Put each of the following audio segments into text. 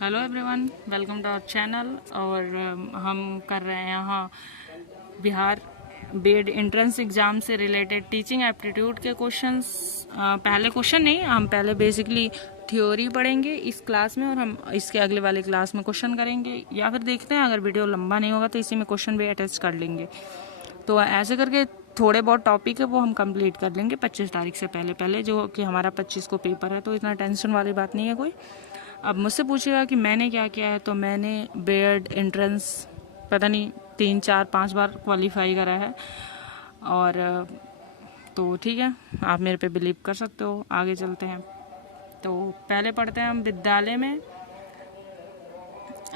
Hello everyone, welcome to our channel. और हम कर रहे हैं यहाँ बिहार बीएड एंट्रेंस एग्ज़ाम से रिलेटेड टीचिंग एप्टीट्यूड के क्वेश्चंस। पहले क्वेश्चन नहीं, हम पहले बेसिकली थ्योरी पढ़ेंगे इस क्लास में और हम इसके अगले वाले क्लास में क्वेश्चन करेंगे, या फिर देखते हैं अगर वीडियो लंबा नहीं होगा तो इसी में क्वेश्चन भी अटैच कर लेंगे। तो ऐसे करके थोड़े बहुत टॉपिक है वो हम कंप्लीट कर लेंगे 25 तारीख से पहले, जो कि हमारा 25 को पेपर है, तो इतना टेंशन वाली बात नहीं है कोई। अब मुझसे पूछेगा कि मैंने क्या किया है, तो मैंने बीएड एंट्रेंस पता नहीं 3-4-5 बार क्वालिफाई करा है। और तो ठीक है, आप मेरे पे बिलीव कर सकते हो। आगे चलते हैं, तो पहले पढ़ते हैं हम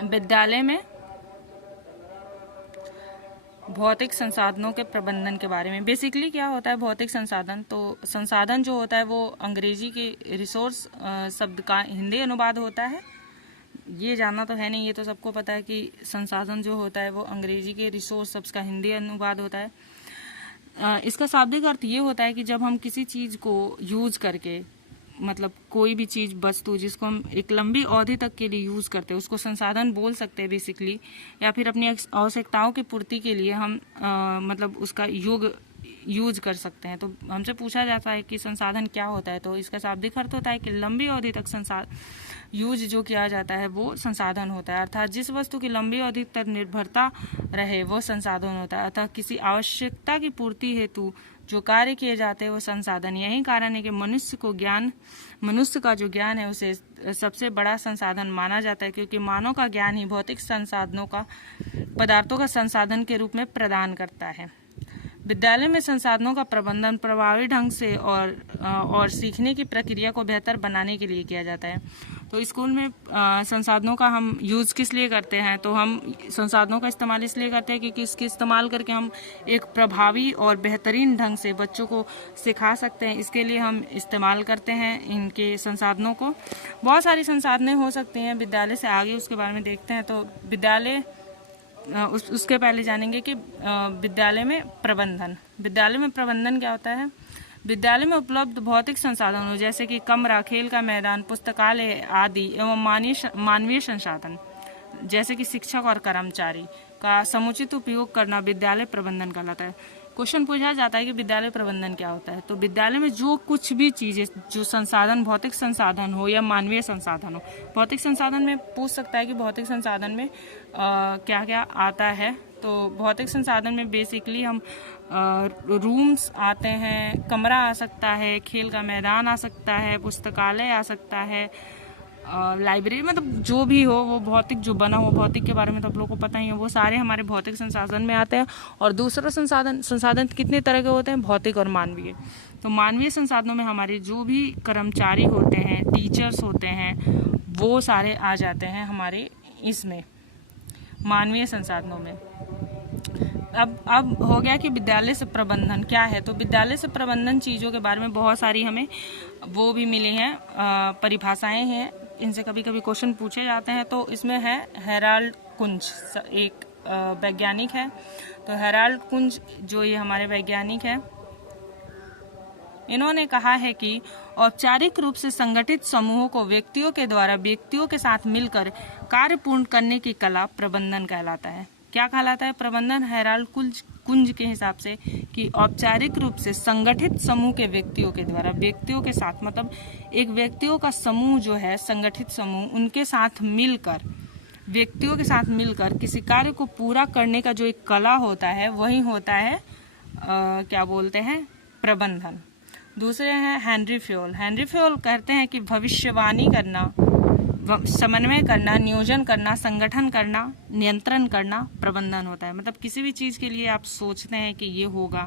विद्यालय में भौतिक संसाधनों के प्रबंधन के बारे में। बेसिकली क्या होता है भौतिक संसाधन? तो संसाधन जो होता है वो अंग्रेजी के रिसोर्स शब्द का हिंदी अनुवाद होता है। ये जानना तो है नहीं, ये तो सबको पता है कि संसाधन जो होता है वो अंग्रेजी के रिसोर्स शब्द का हिंदी अनुवाद होता है। इसका शाब्दिक अर्थ ये होता है कि जब हम किसी चीज़ को यूज करके, मतलब कोई भी चीज़ वस्तु जिसको हम एक लंबी अवधि तक के लिए यूज़ करते हैं उसको संसाधन बोल सकते हैं बेसिकली। या फिर अपनी आवश्यकताओं की पूर्ति के लिए हम मतलब उसका यूज कर सकते हैं। तो हमसे पूछा जाता है कि संसाधन क्या होता है, तो इसका शाब्दिक अर्थ होता है कि लंबी अवधि तक यूज जो किया जाता है वो संसाधन होता है। अर्थात जिस वस्तु की लंबी अवधि तक निर्भरता रहे वो संसाधन होता है। अर्थात किसी आवश्यकता की पूर्ति हेतु जो कार्य किए जाते हैं वो संसाधन। यही कारण है कि मनुष्य का जो ज्ञान है उसे सबसे बड़ा संसाधन माना जाता है, क्योंकि मानव का ज्ञान ही भौतिक संसाधनों का पदार्थों का संसाधन के रूप में प्रदान करता है। विद्यालय में संसाधनों का प्रबंधन प्रभावी ढंग से और सीखने की प्रक्रिया को बेहतर बनाने के लिए किया जाता है। तो स्कूल में संसाधनों का हम यूज़ किस लिए करते हैं? तो हम संसाधनों का इस्तेमाल इसलिए करते हैं क्योंकि इसके इस्तेमाल करके हम एक प्रभावी और बेहतरीन ढंग से बच्चों को सिखा सकते हैं। इसके लिए हम इस्तेमाल करते हैं इनके संसाधनों को। बहुत सारी संसाधनें हो सकती हैं विद्यालय से, आगे उसके बारे में देखते हैं। तो विद्यालय उसके पहले जानेंगे कि विद्यालय में प्रबंधन क्या होता है। विद्यालय में उपलब्ध भौतिक संसाधनों जैसे कि कमरा, खेल का मैदान, पुस्तकालय आदि एवं मानवीय संसाधन जैसे कि शिक्षक और कर्मचारी का समुचित उपयोग करना विद्यालय प्रबंधन कहलाता है। क्वेश्चन पूछा जाता है कि विद्यालय प्रबंधन क्या होता है। तो विद्यालय में जो कुछ भी चीजें, जो संसाधन, भौतिक संसाधन हो या मानवीय संसाधन हो। भौतिक संसाधन में पूछ सकता है कि भौतिक संसाधन में क्या क्या आता है। तो भौतिक संसाधन में बेसिकली हम रूम्स आते हैं, कमरा आ सकता है, खेल का मैदान आ सकता है, पुस्तकालय आ सकता है, लाइब्रेरी, मतलब जो भी हो वो भौतिक जो बना हो, भौतिक के बारे में तो आप लोगों को पता ही है, वो सारे हमारे भौतिक संसाधन में आते हैं। और दूसरा संसाधन कितने तरह के होते हैं? भौतिक और मानवीय। तो मानवीय संसाधनों में हमारे जो भी कर्मचारी होते हैं, टीचर्स होते हैं, वो सारे आ जाते हैं हमारे इसमें मानवीय संसाधनों में। अब हो गया कि विद्यालय से प्रबंधन क्या है। तो विद्यालय से प्रबंधन चीज़ों के बारे में बहुत सारी हमें वो भी मिली हैं, परिभाषाएं हैं, इनसे कभी कभी क्वेश्चन पूछे जाते हैं। तो इसमें है हेराल्ड कुंज, एक वैज्ञानिक है। तो हेराल्ड कुंज जो ये हमारे वैज्ञानिक है, इन्होंने कहा है कि औपचारिक रूप से संगठित समूहों को व्यक्तियों के द्वारा व्यक्तियों के साथ मिलकर कार्य पूर्ण करने की कला प्रबंधन कहलाता है। क्या कहलाता है? प्रबंधन। हेराल्ड कुंज के हिसाब से कि औपचारिक रूप से संगठित समूह के व्यक्तियों के द्वारा व्यक्तियों के साथ, मतलब एक व्यक्तियों का समूह जो है, संगठित समूह, उनके साथ मिलकर, व्यक्तियों के साथ मिलकर किसी कार्य को पूरा करने का जो एक कला होता है वही होता है क्या बोलते हैं, प्रबंधन। दूसरे हैं हेनरी फ्योल कहते हैं कि भविष्यवाणी करना, समन्वय करना, नियोजन करना, संगठन करना, नियंत्रण करना प्रबंधन होता है। मतलब किसी भी चीज़ के लिए आप सोचते हैं कि ये होगा,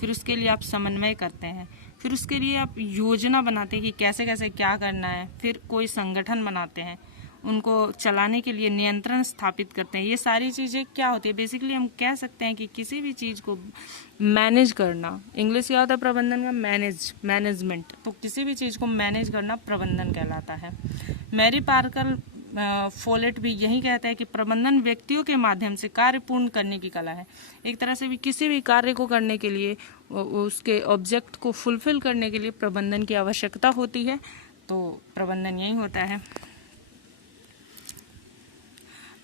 फिर उसके लिए आप समन्वय करते हैं, फिर उसके लिए आप योजना बनाते हैं कि कैसे कैसे क्या करना है, फिर कोई संगठन बनाते हैं, उनको चलाने के लिए नियंत्रण स्थापित करते हैं। ये सारी चीज़ें क्या होती है? बेसिकली हम कह सकते हैं कि किसी भी चीज़ को मैनेज करना, इंग्लिश क्या होता है प्रबंधन का? मैनेजमेंट। तो किसी भी चीज़ को मैनेज करना प्रबंधन कहलाता है। मैरी पार्कर फोलेट भी यही कहते हैं कि प्रबंधन व्यक्तियों के माध्यम से कार्य पूर्ण करने की कला है। एक तरह से भी किसी भी कार्य को करने के लिए, उसके ऑब्जेक्ट को फुलफिल करने के लिए प्रबंधन की आवश्यकता होती है। तो प्रबंधन यही होता है।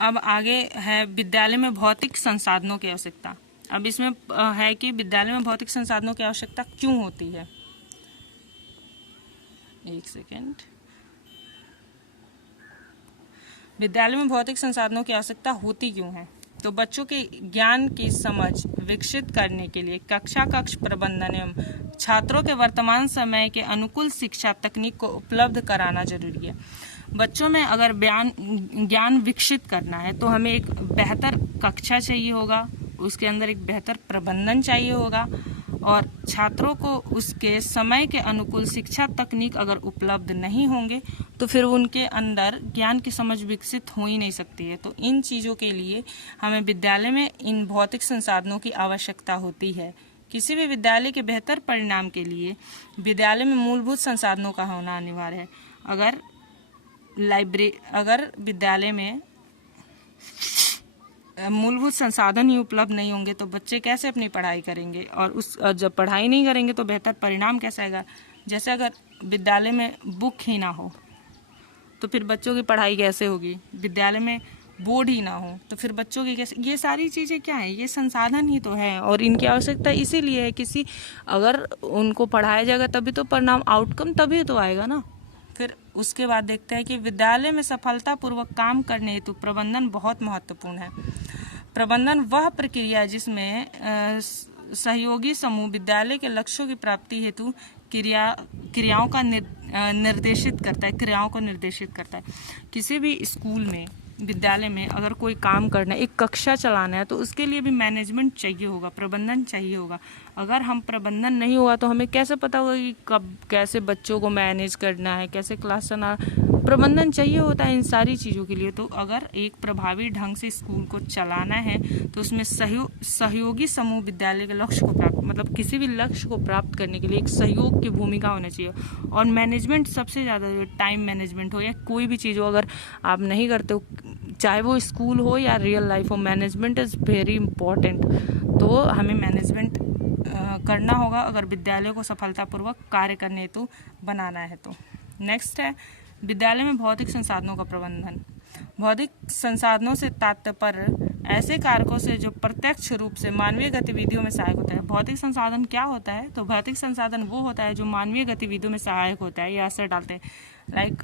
अब आगे है विद्यालय में भौतिक संसाधनों की आवश्यकता। अब इसमें है कि विद्यालय में भौतिक संसाधनों की आवश्यकता क्यों होती है। एक सेकेंड। विद्यालय में भौतिक संसाधनों की आवश्यकता होती क्यों है? तो बच्चों के ज्ञान की समझ विकसित करने के लिए कक्ष प्रबंधन एवं छात्रों के वर्तमान समय के अनुकूल शिक्षा तकनीक को उपलब्ध कराना जरूरी है। बच्चों में अगर ज्ञान विकसित करना है तो हमें एक बेहतर कक्षा चाहिए होगा, उसके अंदर एक बेहतर प्रबंधन चाहिए होगा, और छात्रों को उसके समय के अनुकूल शिक्षा तकनीक अगर उपलब्ध नहीं होंगे तो फिर उनके अंदर ज्ञान की समझ विकसित हो ही नहीं सकती है। तो इन चीज़ों के लिए हमें विद्यालय में इन भौतिक संसाधनों की आवश्यकता होती है। किसी भी विद्यालय के बेहतर परिणाम के लिए विद्यालय में मूलभूत संसाधनों का होना अनिवार्य है। अगर विद्यालय में मूलभूत संसाधन ही उपलब्ध नहीं होंगे तो बच्चे कैसे अपनी पढ़ाई करेंगे, और जब पढ़ाई नहीं करेंगे तो बेहतर परिणाम कैसे आएगा। जैसे अगर विद्यालय में बुक ही ना हो तो फिर बच्चों की पढ़ाई कैसे होगी। विद्यालय में बोर्ड ही ना हो तो फिर बच्चों की कैसे। ये सारी चीज़ें क्या है, ये संसाधन ही तो है, और इनकी आवश्यकता इसीलिए है। अगर उनको पढ़ाया जाएगा तभी तो परिणाम, आउटकम तभी तो आएगा ना। फिर उसके बाद देखते हैं कि विद्यालय में सफलतापूर्वक काम करने हेतु प्रबंधन बहुत महत्वपूर्ण है। प्रबंधन वह प्रक्रिया जिसमें सहयोगी समूह विद्यालय के लक्ष्यों की प्राप्ति हेतु क्रियाओं को निर्देशित करता है। किसी भी स्कूल में, विद्यालय में अगर कोई काम करना है, एक कक्षा चलाना है, तो उसके लिए भी मैनेजमेंट चाहिए होगा, प्रबंधन चाहिए होगा। अगर हम प्रबंधन नहीं हुआ तो हमें कैसे पता होगा कि कब कैसे बच्चों को मैनेज करना है, कैसे क्लास चलाना। प्रबंधन चाहिए होता है इन सारी चीज़ों के लिए। तो अगर एक प्रभावी ढंग से स्कूल को चलाना है तो उसमें सहयोगी समूह विद्यालय के लक्ष्य को प्राप्त, मतलब किसी भी लक्ष्य को प्राप्त करने के लिए एक सहयोग की भूमिका होनी चाहिए। और मैनेजमेंट सबसे ज़्यादा, टाइम मैनेजमेंट हो या कोई भी चीज़ हो, अगर आप नहीं करते हो, चाहे वो स्कूल हो या रियल लाइफ हो, मैनेजमेंट इज़ वेरी इम्पॉर्टेंट। तो हमें मैनेजमेंट करना होगा अगर विद्यालय को सफलतापूर्वक कार्य करने हेतु बनाना है तो। नेक्स्ट है विद्यालय में भौतिक संसाधनों का प्रबंधन। भौतिक संसाधनों से तात्पर्य ऐसे कारकों से जो प्रत्यक्ष रूप से मानवीय गतिविधियों में सहायक होता है। भौतिक संसाधन क्या होता है? तो भौतिक संसाधन वो होता है जो मानवीय गतिविधियों में सहायक होता है या असर डालते हैं। लाइक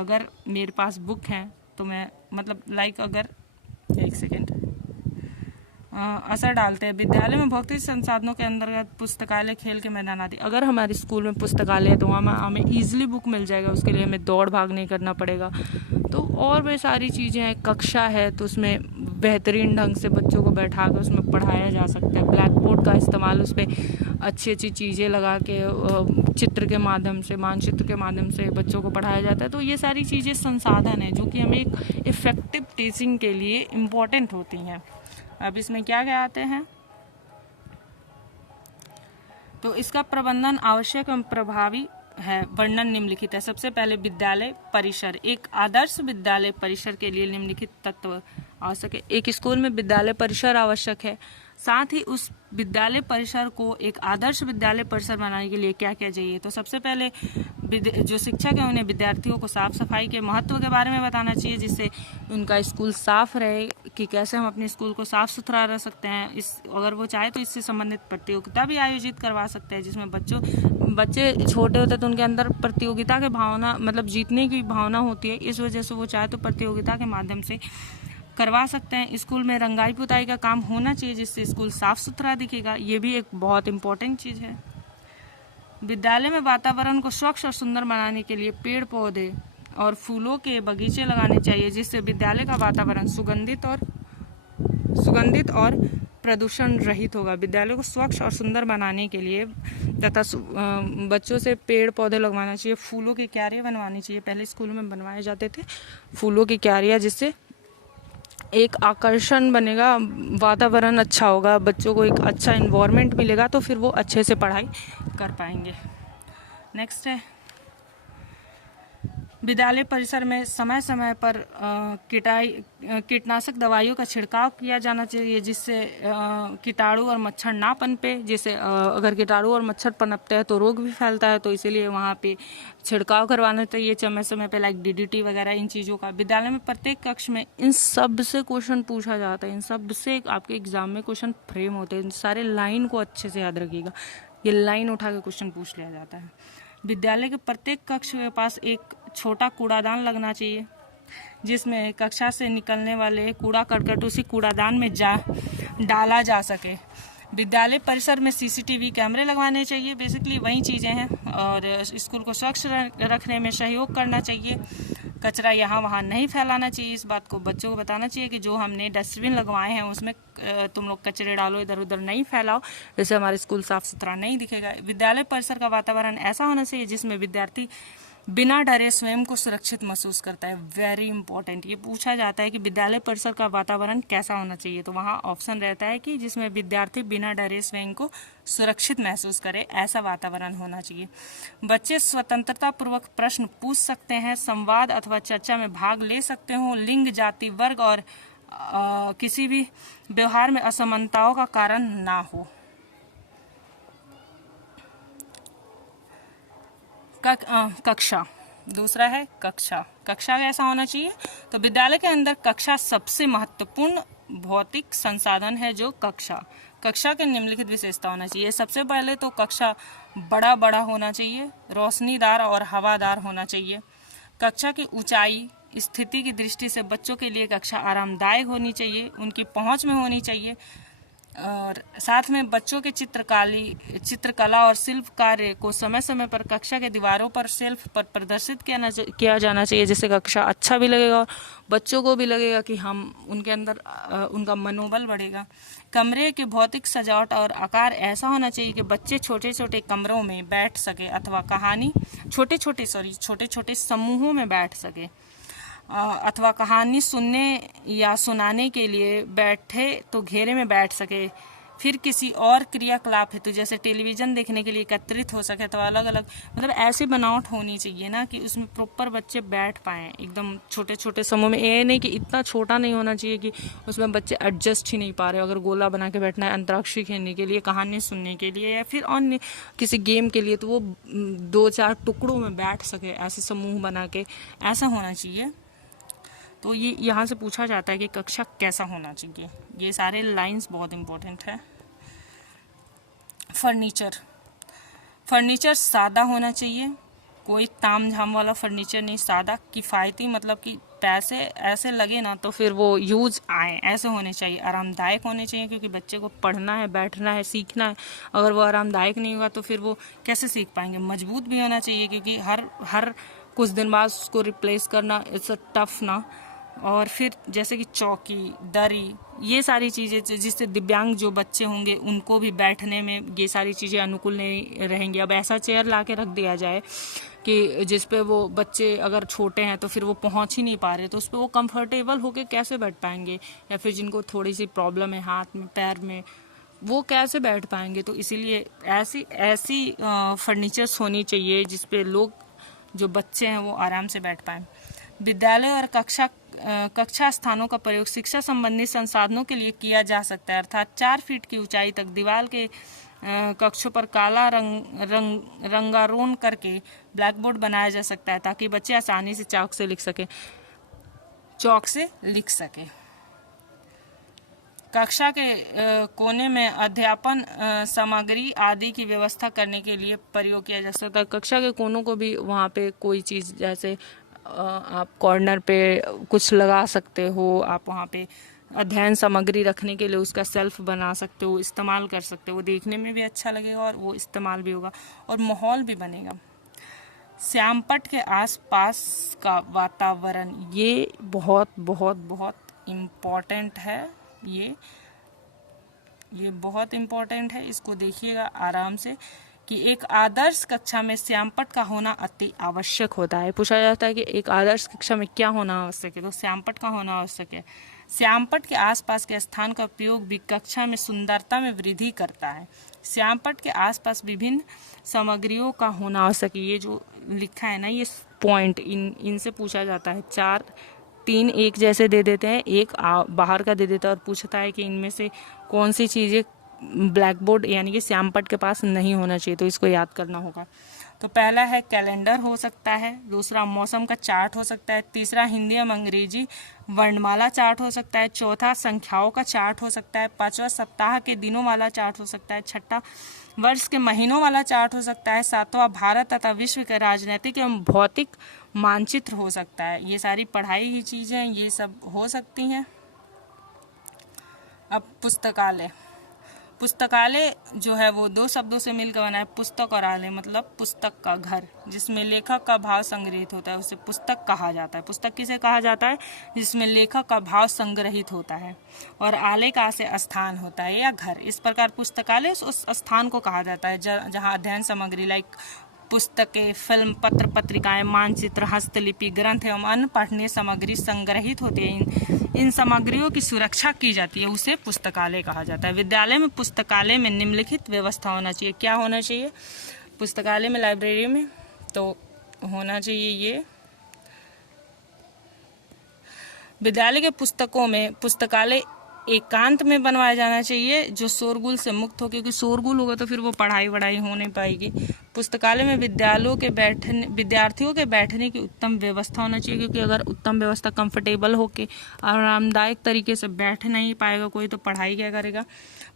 अगर मेरे पास बुक है तो मैं, मतलब अगर एक सेकेंड, असर डालते हैं। विद्यालय में भौतिक संसाधनों के अंतर्गत पुस्तकालय, खेल के मैदान आदि। अगर हमारे स्कूल में पुस्तकालय है तो वहाँ हमें ईजिली बुक मिल जाएगा, उसके लिए हमें दौड़ भाग नहीं करना पड़ेगा। तो और भी सारी चीज़ें हैं। कक्षा है तो उसमें बेहतरीन ढंग से बच्चों को बैठा कर उसमें पढ़ाया जा सकता है। ब्लैक बोर्ड का इस्तेमाल, उस पर अच्छी अच्छी चीज़ें लगा के चित्र के माध्यम से, मानचित्र के माध्यम से बच्चों को पढ़ाया जाता है। तो ये सारी चीज़ें संसाधन हैं जो कि हमें एक इफ़ेक्टिव टीचिंग के लिए इम्पोर्टेंट होती हैं। अब इसमें क्या क्या आते हैं, तो इसका प्रबंधन आवश्यक एवं प्रभावी है। वर्णन निम्नलिखित है। सबसे पहले विद्यालय परिसर। एक आदर्श विद्यालय परिसर के लिए निम्नलिखित तत्व आवश्यक है। एक स्कूल में विद्यालय परिसर आवश्यक है, साथ ही उस विद्यालय परिसर को एक आदर्श विद्यालय परिसर बनाने के लिए क्या क्या चाहिए। तो सबसे पहले जो शिक्षक है उन्हें विद्यार्थियों को साफ सफाई के महत्व के बारे में बताना चाहिए, जिससे उनका स्कूल साफ रहे, कि कैसे हम अपने स्कूल को साफ सुथरा रख सकते हैं। अगर वो चाहे तो इससे संबंधित प्रतियोगिता भी आयोजित करवा सकते हैं, जिसमें बच्चे छोटे होते हैं तो उनके अंदर प्रतियोगिता की भावना, मतलब जीतने की भावना होती है। इस वजह से वो चाहे तो प्रतियोगिता के माध्यम से करवा सकते हैं। स्कूल में रंगाई पुताई का काम होना चाहिए, जिससे स्कूल साफ सुथरा दिखेगा। ये भी एक बहुत इम्पोर्टेंट चीज़ है। विद्यालय में वातावरण को स्वच्छ और सुंदर बनाने के लिए पेड़ पौधे और फूलों के बगीचे लगाने चाहिए, जिससे विद्यालय का वातावरण सुगंधित और प्रदूषण रहित होगा। विद्यालय को स्वच्छ और सुंदर बनाने के लिए तथा बच्चों से पेड़ पौधे लगवाना चाहिए, फूलों की क्यारियाँ बनवानी चाहिए। पहले स्कूलों में बनवाए जाते थे फूलों की क्यारियाँ, जिससे एक आकर्षण बनेगा, वातावरण अच्छा होगा, बच्चों को एक अच्छा इन्वायरमेंट मिलेगा, तो फिर वो अच्छे से पढ़ाई कर पाएंगे। नेक्स्ट है विद्यालय परिसर में समय समय पर कीटनाशक दवाइयों का छिड़काव किया जाना चाहिए, जिससे कीटाणु और मच्छर ना पनपे। जैसे अगर कीटाणु और मच्छर पनपते हैं तो रोग भी फैलता है, तो इसीलिए वहाँ पे छिड़काव करवाना चाहिए समय समय पे, लाइक DDT वगैरह इन चीज़ों का। विद्यालय में प्रत्येक कक्ष में इन सब से क्वेश्चन पूछा जाता है, इन सब से आपके एग्जाम में क्वेश्चन फ्रेम होते हैं। इन सारे लाइन को अच्छे से याद रखिएगा, ये लाइन उठा के क्वेश्चन पूछ लिया जाता है। विद्यालय के प्रत्येक कक्ष के पास एक छोटा कूड़ादान लगना चाहिए, जिसमें कक्षा से निकलने वाले कूड़ा करकट उसी कूड़ादान में डाला जा सके। विद्यालय परिसर में CCTV कैमरे लगवाने चाहिए। बेसिकली वही चीज़ें हैं। और स्कूल को स्वच्छ रखने में सहयोग करना चाहिए। कचरा यहाँ वहाँ नहीं फैलाना चाहिए। इस बात को बच्चों को बताना चाहिए कि जो हमने डस्टबिन लगवाए हैं उसमें तुम लोग कचरे डालो, इधर उधर नहीं फैलाओ, जैसे हमारे स्कूल साफ सुथरा नहीं दिखेगा। विद्यालय परिसर का वातावरण ऐसा होना चाहिए जिसमें विद्यार्थी बिना डरे स्वयं को सुरक्षित महसूस करता है। वेरी इंपॉर्टेंट, ये पूछा जाता है कि विद्यालय परिसर का वातावरण कैसा होना चाहिए, तो वहाँ ऑप्शन रहता है कि जिसमें विद्यार्थी बिना डरे स्वयं को सुरक्षित महसूस करे, ऐसा वातावरण होना चाहिए। बच्चे स्वतंत्रता पूर्वक प्रश्न पूछ सकते हैं, संवाद अथवा चर्चा में भाग ले सकते हो, लिंग, जाति, वर्ग और किसी भी व्यवहार में असमानताओं का कारण ना हो। कक्षा, दूसरा है कक्षा। कक्षा कैसा होना चाहिए, तो विद्यालय के अंदर कक्षा सबसे महत्वपूर्ण भौतिक संसाधन है। जो कक्षा के निम्नलिखित विशेषता होना चाहिए। सबसे पहले तो कक्षा बड़ा होना चाहिए, रोशनीदार और हवादार होना चाहिए। कक्षा की ऊंचाई स्थिति की दृष्टि से बच्चों के लिए कक्षा आरामदायक होनी चाहिए, उनकी पहुंच में होनी चाहिए। और साथ में बच्चों के चित्रकला और शिल्प कार्य को समय समय पर कक्षा के दीवारों पर शेल्फ पर प्रदर्शित किया जाना चाहिए, जिससे कक्षा अच्छा भी लगेगा और बच्चों को भी लगेगा कि हम उनके अंदर उनका मनोबल बढ़ेगा। कमरे की भौतिक सजावट और आकार ऐसा होना चाहिए कि बच्चे छोटे छोटे कमरों में बैठ सके अथवा छोटे छोटे समूहों में बैठ सके, अथवा कहानी सुनने या सुनाने के लिए बैठे तो घेरे में बैठ सके। फिर किसी और क्रियाकलाप हेतु जैसे टेलीविजन देखने के लिए एकत्रित हो सके, तो अलग अलग मतलब ऐसी बनावट होनी चाहिए ना कि उसमें प्रॉपर बच्चे बैठ पाएँ एकदम छोटे छोटे समूह में। ये नहीं कि इतना छोटा नहीं होना चाहिए कि उसमें बच्चे एडजस्ट ही नहीं पा रहे। अगर गोला बना के बैठना है अंतराक्षरी खेलने के लिए, कहानी सुनने के लिए या फिर अन्य किसी गेम के लिए, तो वो 2-4 टुकड़ों में बैठ सके, ऐसे समूह बना के, ऐसा होना चाहिए। तो ये यहाँ से पूछा जाता है कि कक्षा कैसा होना चाहिए। ये सारे लाइंस बहुत इंपॉर्टेंट है। फर्नीचर सादा होना चाहिए, कोई तामझाम वाला फर्नीचर नहीं, सादा किफ़ायती, मतलब कि पैसे ऐसे लगे ना तो फिर वो यूज आए, ऐसे होने चाहिए। आरामदायक होने चाहिए, क्योंकि बच्चे को पढ़ना है, बैठना है, सीखना है। अगर वो आरामदायक नहीं होगा तो फिर वो कैसे सीख पाएंगे। मजबूत भी होना चाहिए, क्योंकि हर कुछ दिन बाद उसको रिप्लेस करना इट्स अ टफ ना। और फिर जैसे कि चौकी, दरी, ये सारी चीज़ें जिससे दिव्यांग जो बच्चे होंगे उनको भी बैठने में ये सारी चीज़ें अनुकूल नहीं रहेंगी। अब ऐसा चेयर ला के रख दिया जाए कि जिस पे वो बच्चे अगर छोटे हैं तो फिर वो पहुंच ही नहीं पा रहे, तो उस पर वो कंफर्टेबल होके कैसे बैठ पाएंगे। या फिर जिनको थोड़ी सी प्रॉब्लम है हाथ में, पैर में, वो कैसे बैठ पाएंगे। तो इसीलिए ऐसी फर्नीचर्स होनी चाहिए जिसपे लोग, जो बच्चे हैं, वो आराम से बैठ पाएँ। विद्यालय और कक्षा स्थानों का प्रयोग शिक्षा संबंधी संसाधनों के लिए किया जा सकता है, अर्थात 4 फीट की ऊंचाई तक दीवार के कक्षों पर काला रंगारोन करके ब्लैक बोर्ड बनाया जा सकता है, ताकि बच्चे आसानी से चौक से लिख सके। कक्षा के कोने में अध्यापन सामग्री आदि की व्यवस्था करने के लिए प्रयोग किया जा सकता है। कक्षा के कोनों को भी वहाँ पे कोई चीज़, जैसे आप कॉर्नर पे कुछ लगा सकते हो, आप वहाँ पे अध्ययन सामग्री रखने के लिए उसका सेल्फ बना सकते हो, इस्तेमाल कर सकते हो। वो देखने में भी अच्छा लगेगा और वो इस्तेमाल भी होगा और माहौल भी बनेगा। श्यामपट्ट के आसपास का वातावरण, ये बहुत बहुत बहुत इम्पोर्टेंट है। ये बहुत इम्पोर्टेंट है, इसको देखिएगा आराम से कि एक आदर्श कक्षा में श्यामपट्ट का होना अति आवश्यक होता है। पूछा जाता है कि एक आदर्श कक्षा में क्या होना आवश्यक है, तो श्यामपट्ट का होना आवश्यक है। श्यामपट्ट के आसपास के स्थान का उपयोग भी कक्षा में सुंदरता में वृद्धि करता है। श्यामपट्ट के आसपास विभिन्न सामग्रियों का होना आवश्यक है। ये जो लिखा है ना, ये पॉइंट इनसे पूछा जाता है। 4 3 एक जैसे दे देते हैं, एक बाहर का दे देता है और पूछता है कि इनमें से कौन सी चीज़ें ब्लैक बोर्ड यानी कि श्यामपट्ट के पास नहीं होना चाहिए, तो इसको याद करना होगा। तो पहला है कैलेंडर हो सकता है, दूसरा मौसम का चार्ट हो सकता है, तीसरा हिंदी एवं अंग्रेजी वर्णमाला चार्ट हो सकता है, चौथा संख्याओं का चार्ट हो सकता है, पांचवा सप्ताह के दिनों वाला चार्ट हो सकता है, छठा वर्ष के महीनों वाला चार्ट हो सकता है, सातवां भारत तथा विश्व के राजनीतिक एवं भौतिक मानचित्र हो सकता है। ये सारी पढ़ाई की चीज़ें ये सब हो सकती हैं। अब पुस्तकालय, पुस्तकालय जो है वो 2 शब्दों से मिलकर बना है, पुस्तक और आलय, मतलब पुस्तक का घर, जिसमें लेखक का भाव संग्रहित होता है, उसे पुस्तक कहा जाता है। पुस्तक किसे कहा जाता है? जिसमें लेखक का भाव संग्रहित होता है। और आलय का से स्थान होता है या घर। इस प्रकार पुस्तकालय उस स्थान को कहा जाता है जहाँ अध्ययन सामग्री लाइक पुस्तकें, फिल्म, पत्र पत्रिकाएं, मानचित्र, हस्तलिपि, ग्रंथ एवं अन्य पठनीय सामग्री संग्रहित होती है। इन सामग्रियों की सुरक्षा की जाती है, उसे पुस्तकालय कहा जाता है। विद्यालय में पुस्तकालय में निम्नलिखित व्यवस्था होना चाहिए। क्या होना चाहिए पुस्तकालय में, लाइब्रेरी में? तो होना चाहिए ये, विद्यालय के पुस्तकों में पुस्तकालय एकांत में बनवाया जाना चाहिए, जो शोरगुल से मुक्त हो, क्योंकि शोरगुल होगा तो फिर वो पढ़ाई वढ़ाई हो नहीं पाएगी। पुस्तकालय में विद्यार्थियों के बैठने की उत्तम व्यवस्था होना चाहिए, क्योंकि अगर उत्तम व्यवस्था कंफर्टेबल होके आरामदायक तरीके से बैठ नहीं पाएगा कोई, तो पढ़ाई क्या करेगा।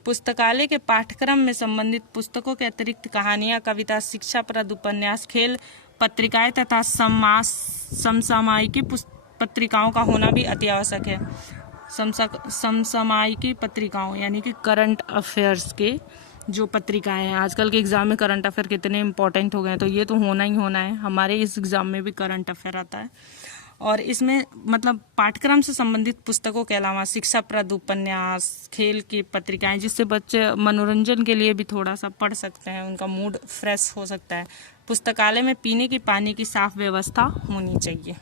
पुस्तकालय के पाठ्यक्रम में संबंधित पुस्तकों के अतिरिक्त कहानियाँ, कविता, शिक्षाप्रद उपन्यास, खेल, पत्रिकाएं तथा समसामयिकी पत्रिकाओं का होना भी अति आवश्यक है। समसामयिकी पत्रिकाओं यानी कि करंट अफेयर्स के जो पत्रिकाएं हैं, आजकल के एग्जाम में करंट अफेयर कितने इंपॉर्टेंट हो गए हैं, तो ये तो होना ही होना है। हमारे इस एग्जाम में भी करंट अफेयर आता है, और इसमें मतलब पाठ्यक्रम से संबंधित पुस्तकों के अलावा शिक्षाप्रद उपन्यास, खेल की पत्रिकाएं, जिससे बच्चे मनोरंजन के लिए भी थोड़ा सा पढ़ सकते हैं, उनका मूड फ्रेश हो सकता है। पुस्तकालय में पीने की पानी की साफ व्यवस्था होनी चाहिए।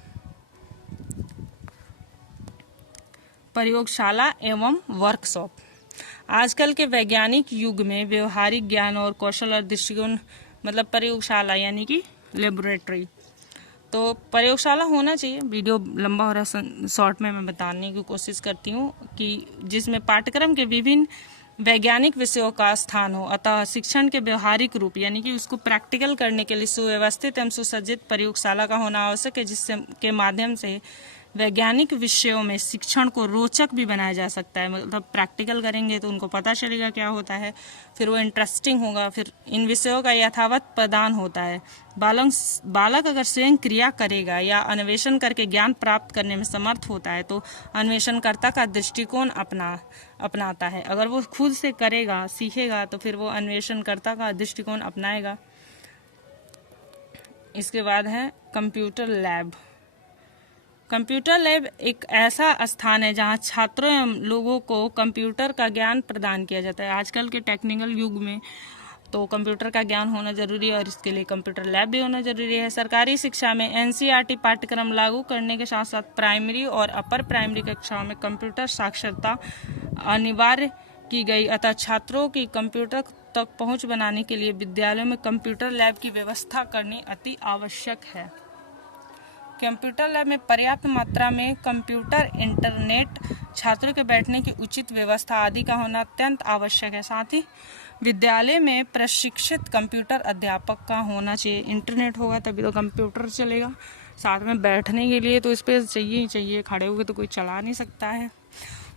प्रयोगशाला एवं वर्कशॉप, आजकल के वैज्ञानिक युग में व्यवहारिक ज्ञान और कौशल और दृष्टिकोण, मतलब प्रयोगशाला यानी कि लेबोरेटरी, तो प्रयोगशाला होना चाहिए। वीडियो लंबा हो रहा है, शॉर्ट में मैं बताने की कोशिश करती हूँ कि जिसमें पाठ्यक्रम के विभिन्न वैज्ञानिक विषयों का स्थान हो, अतः शिक्षण के व्यवहारिक रूप यानी कि उसको प्रैक्टिकल करने के लिए सुव्यवस्थित एवं सुसज्जित प्रयोगशाला का होना आवश्यक है, जिससे के माध्यम से वैज्ञानिक विषयों में शिक्षण को रोचक भी बनाया जा सकता है। मतलब प्रैक्टिकल करेंगे तो उनको पता चलेगा क्या होता है, फिर वो इंटरेस्टिंग होगा, फिर इन विषयों का यथावत प्रदान होता है। बालक अगर स्वयं क्रिया करेगा या अन्वेषण करके ज्ञान प्राप्त करने में समर्थ होता है, तो अन्वेषणकर्ता का दृष्टिकोण अपनाता है। अगर वो खुद से करेगा, सीखेगा, तो फिर वो अन्वेषणकर्ता का दृष्टिकोण अपनाएगा। इसके बाद है कंप्यूटर लैब। कंप्यूटर लैब एक ऐसा स्थान है जहां छात्रों एवं लोगों को कंप्यूटर का ज्ञान प्रदान किया जाता है। आजकल के टेक्निकल युग में तो कंप्यूटर का ज्ञान होना जरूरी है, और इसके लिए कंप्यूटर लैब भी होना जरूरी है। सरकारी शिक्षा में एनसीईआरटी पाठ्यक्रम लागू करने के साथ साथ प्राइमरी और अपर प्राइमरी कक्षाओं में कंप्यूटर साक्षरता अनिवार्य की गई, अतः छात्रों की कंप्यूटर तक पहुंच बनाने के लिए विद्यालयों में कंप्यूटर लैब की व्यवस्था करनी अति आवश्यक है। कंप्यूटर लैब में पर्याप्त मात्रा में कंप्यूटर, इंटरनेट, छात्रों के बैठने की उचित व्यवस्था आदि का होना अत्यंत आवश्यक है। साथ ही विद्यालय में प्रशिक्षित कंप्यूटर अध्यापक का होना चाहिए। इंटरनेट होगा तभी तो कंप्यूटर चलेगा, साथ में बैठने के लिए तो स्पेस चाहिए ही चाहिए, खड़े होकर तो कोई चला नहीं सकता है।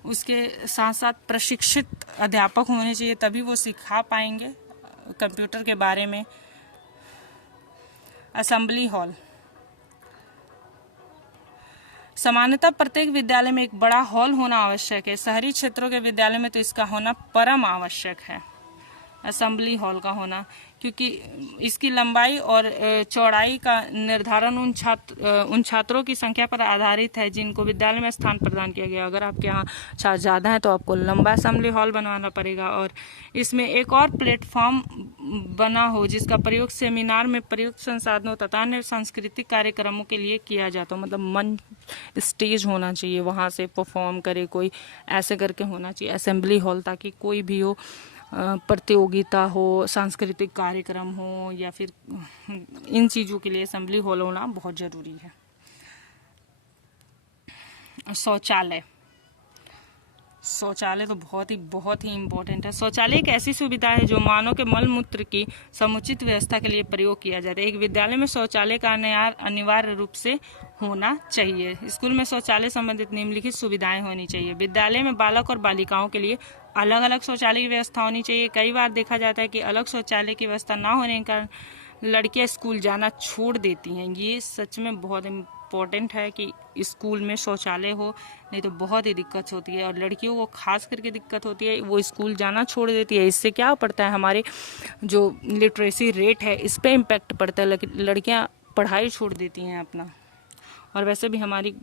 उसके साथ साथ प्रशिक्षित अध्यापक होने चाहिए, तभी वो सिखा पाएंगे कंप्यूटर के बारे में। असेंबली हॉल, सामान्यतः प्रत्येक विद्यालय में एक बड़ा हॉल होना आवश्यक है। शहरी क्षेत्रों के विद्यालय में तो इसका होना परम आवश्यक है, असेंबली हॉल का होना, क्योंकि इसकी लंबाई और चौड़ाई का निर्धारण उन छात्रों की संख्या पर आधारित है जिनको विद्यालय में स्थान प्रदान किया गया। अगर आपके यहाँ छात्र ज़्यादा है तो आपको लंबा असेंबली हॉल बनवाना पड़ेगा, और इसमें एक और प्लेटफॉर्म बना हो जिसका प्रयोग सेमिनार में प्रयुक्त संसाधनों तथा अन्य सांस्कृतिक कार्यक्रमों के लिए किया जाता हो। मतलब मंच, स्टेज होना चाहिए, वहाँ से परफॉर्म करे कोई, ऐसे करके होना चाहिए असेंबली हॉल, ताकि कोई भी हो प्रतियोगिता हो, सांस्कृतिक कार्यक्रम हो, या फिर इन चीज़ों के लिए असेंबली हॉल होना बहुत ज़रूरी है। शौचालय तो बहुत ही इम्पोर्टेंट है। शौचालय एक ऐसी सुविधा है जो मानव के मल मूत्र की समुचित व्यवस्था के लिए प्रयोग किया जाता है। एक विद्यालय में शौचालय का अनिवार्य रूप से होना चाहिए। स्कूल में शौचालय संबंधित निम्नलिखित सुविधाएं होनी चाहिए। विद्यालय में बालक और बालिकाओं के लिए अलग अलग शौचालय की व्यवस्था होनी चाहिए। कई बार देखा जाता है कि अलग शौचालय की व्यवस्था ना होने के कारण लड़कियां स्कूल जाना छोड़ देती हैं। ये सच में बहुत इम्पोर्टेंट है कि स्कूल में शौचालय हो, नहीं तो बहुत ही दिक्कत होती है। और लड़कियों को खास करके दिक्कत होती है, वो स्कूल जाना छोड़ देती है। इससे क्या पड़ता है, हमारे जो लिटरेसी रेट है इस पे इम्पैक्ट पड़ता है। लड़कियां पढ़ाई छोड़ देती हैं अपना, और वैसे भी हमारी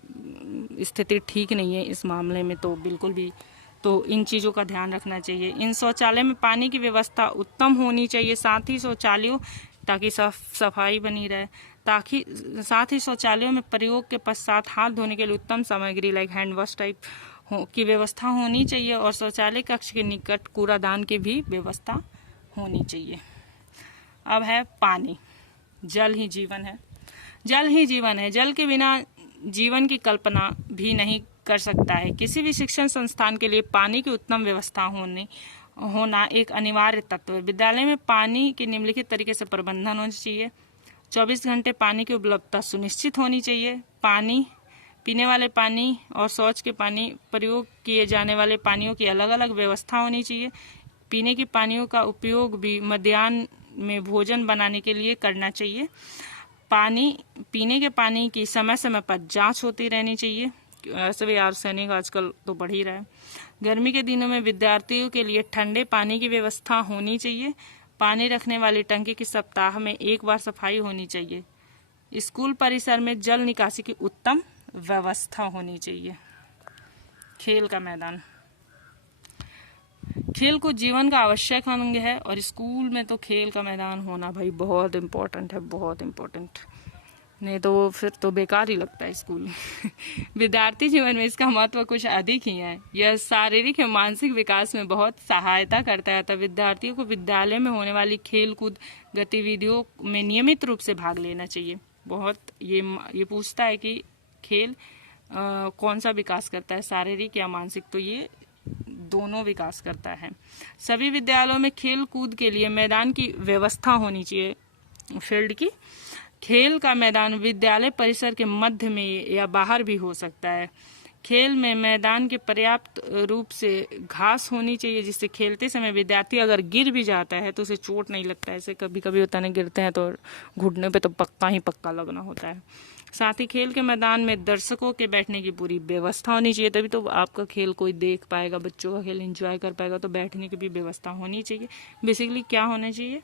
स्थिति ठीक नहीं है इस मामले में, तो बिल्कुल भी तो इन चीज़ों का ध्यान रखना चाहिए। इन शौचालय में पानी की व्यवस्था उत्तम होनी चाहिए। साथ ही शौचालयों ताकि सफाई बनी रहे, ताकि साथ ही शौचालयों में प्रयोग के पश्चात हाथ धोने के लिए उत्तम सामग्री लाइक हैंड वॉश टाइप की व्यवस्था होनी चाहिए। और शौचालय कक्ष के निकट कूड़ादान की भी व्यवस्था होनी चाहिए। अब है पानी। जल ही जीवन है। जल ही जीवन है। जल के बिना जीवन की कल्पना भी नहीं कर सकता है। किसी भी शिक्षण संस्थान के लिए पानी की उत्तम व्यवस्था होना एक अनिवार्य तत्व है। विद्यालय में पानी की निम्नलिखित तरीके से प्रबंधन होना चाहिए। 24 घंटे पानी की उपलब्धता सुनिश्चित होनी चाहिए। पानी, पीने वाले पानी और शौच के पानी, प्रयोग किए जाने वाले पानियों की अलग अलग व्यवस्था होनी चाहिए। पीने की पानियों का उपयोग भी मध्याह्न में भोजन बनाने के लिए करना चाहिए। पीने के पानी की समय समय पर जांच होती रहनी चाहिए। ऐसे भी आर्सेनिक आजकल तो बढ़ ही रहा है। गर्मी के दिनों में विद्यार्थियों के लिए ठंडे पानी की व्यवस्था होनी चाहिए। पानी रखने वाली टंकी की सप्ताह में एक बार सफाई होनी चाहिए। स्कूल परिसर में जल निकासी की उत्तम व्यवस्था होनी चाहिए। खेल का मैदान। खेल को जीवन का आवश्यक अंग है, और स्कूल में तो खेल का मैदान होना भाई बहुत इम्पोर्टेंट है, बहुत इम्पोर्टेंट। नहीं तो फिर तो बेकार ही लगता है स्कूल। विद्यार्थी जीवन में इसका महत्व कुछ अधिक ही है। यह शारीरिक एवं मानसिक विकास में बहुत सहायता करता है। तब विद्यार्थियों को विद्यालय में होने वाली खेल कूद गतिविधियों में नियमित रूप से भाग लेना चाहिए। बहुत ये पूछता है कि खेल कौन सा विकास करता है, शारीरिक या मानसिक, तो ये दोनों विकास करता है। सभी विद्यालयों में खेल कूद के लिए मैदान की व्यवस्था होनी चाहिए। फील्ड की खेल का मैदान विद्यालय परिसर के मध्य में या बाहर भी हो सकता है। खेल में मैदान के पर्याप्त रूप से घास होनी चाहिए, जिससे खेलते समय विद्यार्थी अगर गिर भी जाता है तो उसे चोट नहीं लगता है। ऐसे कभी कभी होता है, गिरते हैं तो घुटने पे तो पक्का ही पक्का लगना होता है। साथ ही खेल के मैदान में दर्शकों के बैठने की पूरी व्यवस्था होनी चाहिए, तभी तो आपका खेल कोई देख पाएगा, बच्चों का खेल एंजॉय कर पाएगा। तो बैठने की भी व्यवस्था होनी चाहिए। बेसिकली क्या होना चाहिए,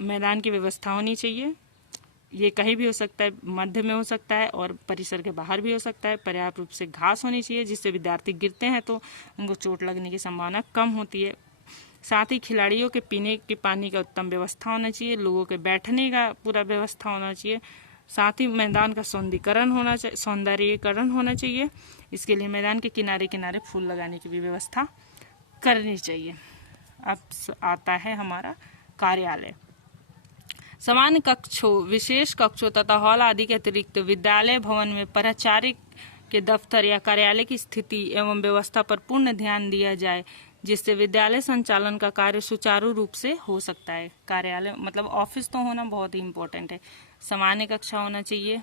मैदान की व्यवस्था होनी चाहिए। ये कहीं भी हो सकता है, मध्य में हो सकता है और परिसर के बाहर भी हो सकता है। पर्याप्त रूप से घास होनी चाहिए, जिससे विद्यार्थी गिरते हैं तो उनको चोट लगने की संभावना कम होती है। साथ ही खिलाड़ियों के पीने के पानी का उत्तम व्यवस्था होना चाहिए। लोगों के बैठने का पूरा व्यवस्था होना चाहिए। साथ ही मैदान का सौंदर्यीकरण होना चाहिए। इसके लिए मैदान के किनारे किनारे फूल लगाने की भी व्यवस्था करनी चाहिए। अब आता है हमारा कार्यालय। सामान्य कक्षों, विशेष कक्षों तथा हॉल आदि के अतिरिक्त विद्यालय भवन में प्राचार्य के दफ्तर या कार्यालय की स्थिति एवं व्यवस्था पर पूर्ण ध्यान दिया जाए, जिससे विद्यालय संचालन का कार्य सुचारू रूप से हो सकता है। कार्यालय मतलब ऑफिस तो होना बहुत ही इम्पोर्टेंट है। सामान्य कक्षा होना चाहिए,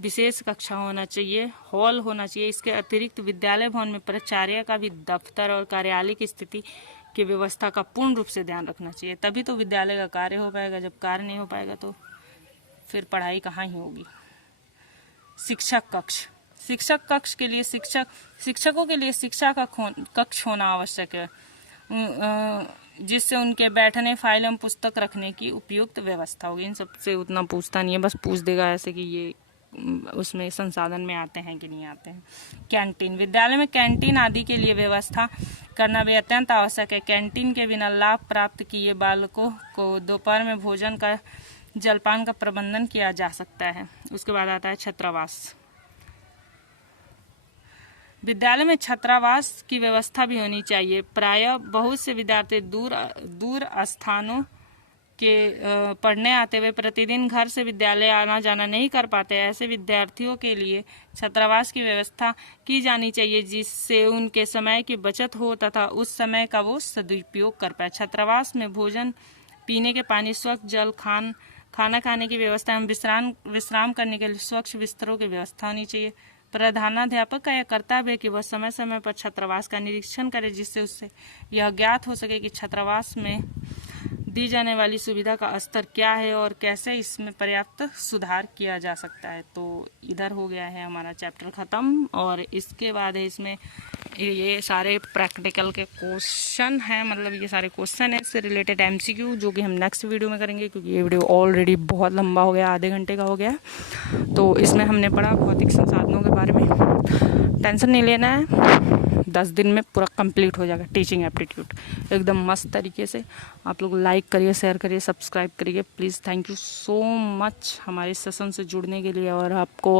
विशेष कक्षा होना चाहिए, हॉल होना चाहिए। इसके अतिरिक्त विद्यालय भवन में प्राचार्य का भी दफ्तर और कार्यालय की स्थिति की व्यवस्था का पूर्ण रूप से ध्यान रखना चाहिए। तभी तो विद्यालय का कार्य हो पाएगा। जब कार्य नहीं हो पाएगा तो फिर पढ़ाई कहाँ ही होगी। शिक्षक कक्ष। शिक्षक कक्ष के लिए शिक्षकों के लिए शिक्षा का कक्ष होना आवश्यक है, जिससे उनके बैठने, फाइल एवं पुस्तक रखने की उपयुक्त व्यवस्था होगी। इन सबसे उतना पूछता नहीं है, बस पूछ देगा ऐसे कि ये उसमें संसाधन में आते हैं कि नहीं आते हैं। कैंटीन। विद्यालय में कैंटीन आदि के लिए व्यवस्था करना भी अत्यंत आवश्यक है। कैंटीन के बिना लाभ प्राप्त किए बालकों को दोपहर में भोजन का, जलपान का प्रबंधन किया जा सकता है। उसके बाद आता है छात्रावास। विद्यालय में छात्रावास की व्यवस्था भी होनी चाहिए। प्रायः बहुत से विद्यार्थी दूर स्थानों के पढ़ने आते हुए प्रतिदिन घर से विद्यालय आना जाना नहीं कर पाते। ऐसे विद्यार्थियों के लिए छात्रावास की व्यवस्था की जानी चाहिए, जिससे उनके समय की बचत हो तथा उस समय का वो सदुपयोग कर पाए। छात्रावास में भोजन, पीने के पानी, स्वच्छ जल, खाना खाने की व्यवस्था एवं विश्राम करने के लिए स्वच्छ बिस्तरों की व्यवस्था होनी चाहिए। प्रधानाध्यापक का यह कर्तव्य है कि वह समय समय पर छात्रावास का निरीक्षण करे, जिससे उससे यह ज्ञात हो सके कि छात्रावास में दी जाने वाली सुविधा का स्तर क्या है और कैसे इसमें पर्याप्त सुधार किया जा सकता है। तो इधर हो गया है हमारा चैप्टर ख़त्म, और इसके बाद है इसमें ये सारे प्रैक्टिकल के क्वेश्चन हैं, मतलब ये सारे क्वेश्चन हैं इससे रिलेटेड MCQ, जो कि हम नेक्स्ट वीडियो में करेंगे, क्योंकि ये वीडियो ऑलरेडी बहुत लंबा हो गया, आधे घंटे का हो गया। तो इसमें हमने पढ़ा भौतिक संसाधनों के बारे में। टेंशन नहीं लेना है, 10 दिन में पूरा कंप्लीट हो जाएगा टीचिंग एप्टीट्यूड एकदम मस्त तरीके से। आप लोग लाइक करिए, शेयर करिए, सब्सक्राइब करिए please. Thank you so much हमारे सेशन से जुड़ने के लिए। और आपको